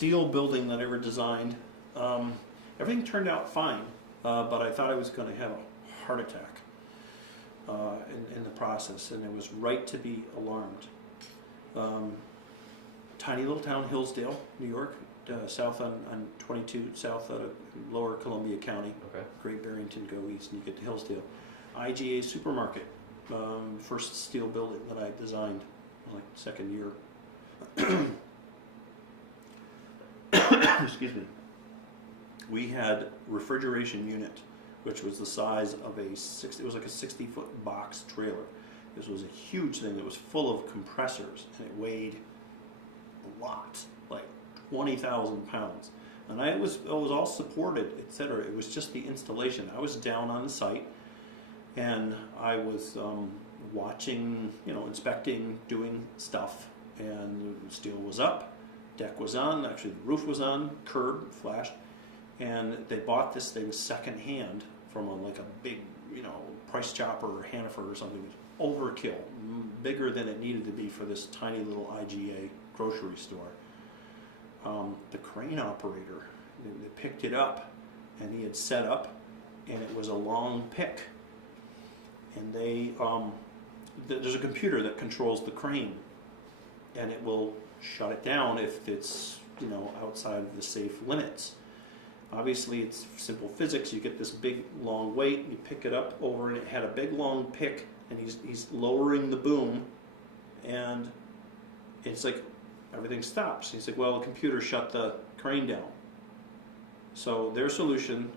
steel building that I ever designed. Everything turned out fine, but I thought I was going to have a heart attack in the process, and it was right to be alarmed. Tiny little town, Hillsdale, New York, south on 22, south out of Lower Columbia County. Okay. Great Barrington, go east, and you get to Hillsdale. IGA supermarket, first steel building that I designed, like second year. Excuse me. We had refrigeration unit, which was the size of it was like a 60-foot box trailer. This was a huge thing that was full of compressors, and it weighed a lot, like 20,000 pounds. And it was all supported, etc. It was just the installation. I was down on the site, and I was watching, inspecting, doing stuff, and the steel was up, deck was on, actually the roof was on, curb flashed, and they bought this thing secondhand from a big, Price Chopper or Hannaford or something. Overkill, bigger than it needed to be for this tiny little IGA grocery store. The crane operator, they picked it up, and he had set up, and it was a long pick. And there's a computer that controls the crane, and it will shut it down if it's outside of the safe limits. Obviously, it's simple physics. You get this big long weight, you pick it up over, and it had a big long pick, and he's lowering the boom, and it's like everything stops. He's like, well, the computer shut the crane down. So their solution,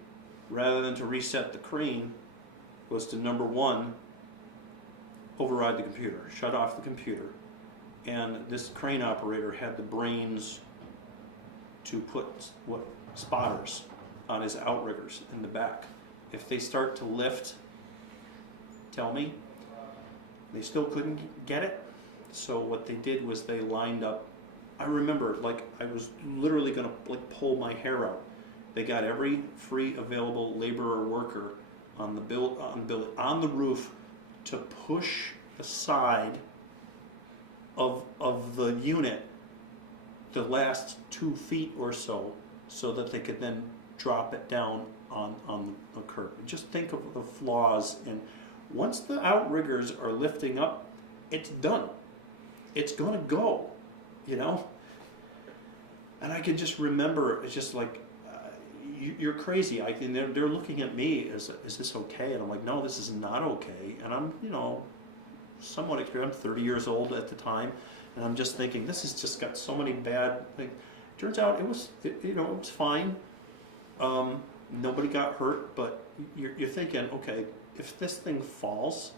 rather than to reset the crane, was to, number one, override the computer, shut off the computer. And this crane operator had the brains to put spotters on his outriggers in the back. If they start to lift, tell me. They still couldn't get it. So what they did was they lined up. I remember, I was literally going to pull my hair out. They got every free available laborer worker on the roof to push the side of the unit the last 2 feet or so that they could then drop it down on the curb. Just think of the flaws, and once the outriggers are lifting up, it's done. It's gonna go, And I can just remember, it's just like, you're crazy. They're looking at me as, is this okay? And I'm like, no, this is not okay. And I'm, somewhat experienced. I'm 30 years old at the time, and I'm just thinking, this has just got so many bad things. Turns out it was fine. Nobody got hurt, but you're thinking, okay, if this thing falls,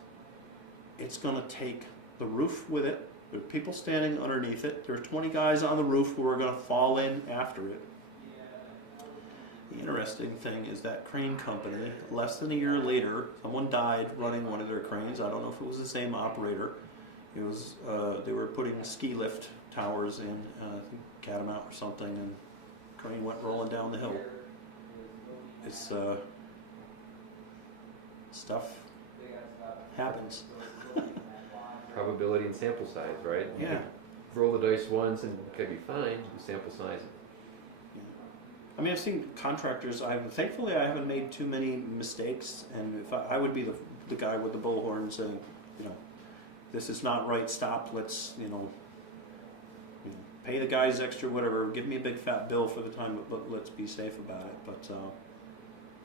it's going to take the roof with it. There are people standing underneath it. There are 20 guys on the roof who are going to fall in after it. The interesting thing is that crane company, less than a year later, someone died running one of their cranes. I don't know if it was the same operator. It was they were putting ski lift towers in, I think Catamount or something, and the crane went rolling down the hill. It's stuff happens. Probability and sample size, right? Yeah. You roll the dice once and it could be fine. You sample size. I mean, I've seen contractors. Thankfully, I haven't made too many mistakes, and if I would be the guy with the bullhorn saying, this is not right. Stop. Let's, pay the guys extra, whatever. Give me a big fat bill for the time, but let's be safe about it. But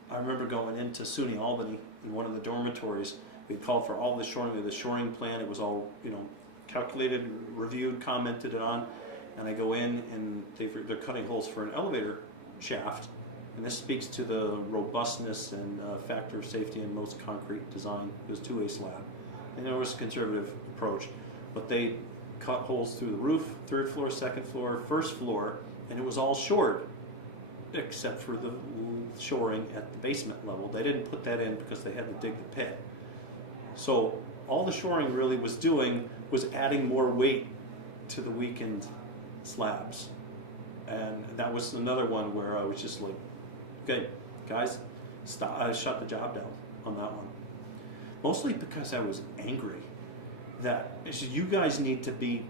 I remember going into SUNY Albany in one of the dormitories. We called for all the shoring plan. It was all, calculated, reviewed, commented on, and I go in and they're cutting holes for an elevator shaft, and this speaks to the robustness and factor of safety in most concrete design. It was 2A slab, and there was a conservative approach, but they cut holes through the roof, 3rd floor, 2nd floor, 1st floor, and it was all shored except for the shoring at the basement level. They didn't put that in because they had to dig the pit. So all the shoring really was doing was adding more weight to the weakened slabs. And that was another one where I was just like, okay, guys, stop. I shut the job down on that one. Mostly because I was angry that you guys need to be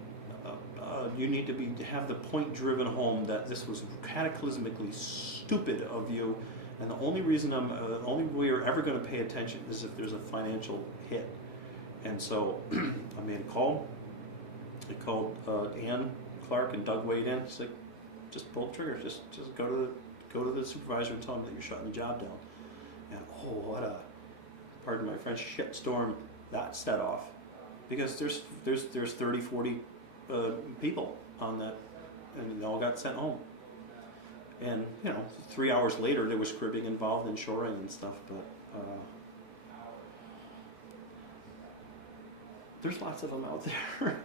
you need to have the point driven home that this was cataclysmically stupid of you, and the only reason only way you're ever going to pay attention is if there's a financial hit. And so I made a call. I called Ann Clark and Doug Wade in. It's like, just pull the trigger. Just go to the supervisor and tell him that you're shutting the job down. And oh, what a, pardon my French, shitstorm that set off. Because there's 30, 40 people on that, and they all got sent home. And 3 hours later, there was cribbing involved and shoring and stuff. But there's lots of them out there.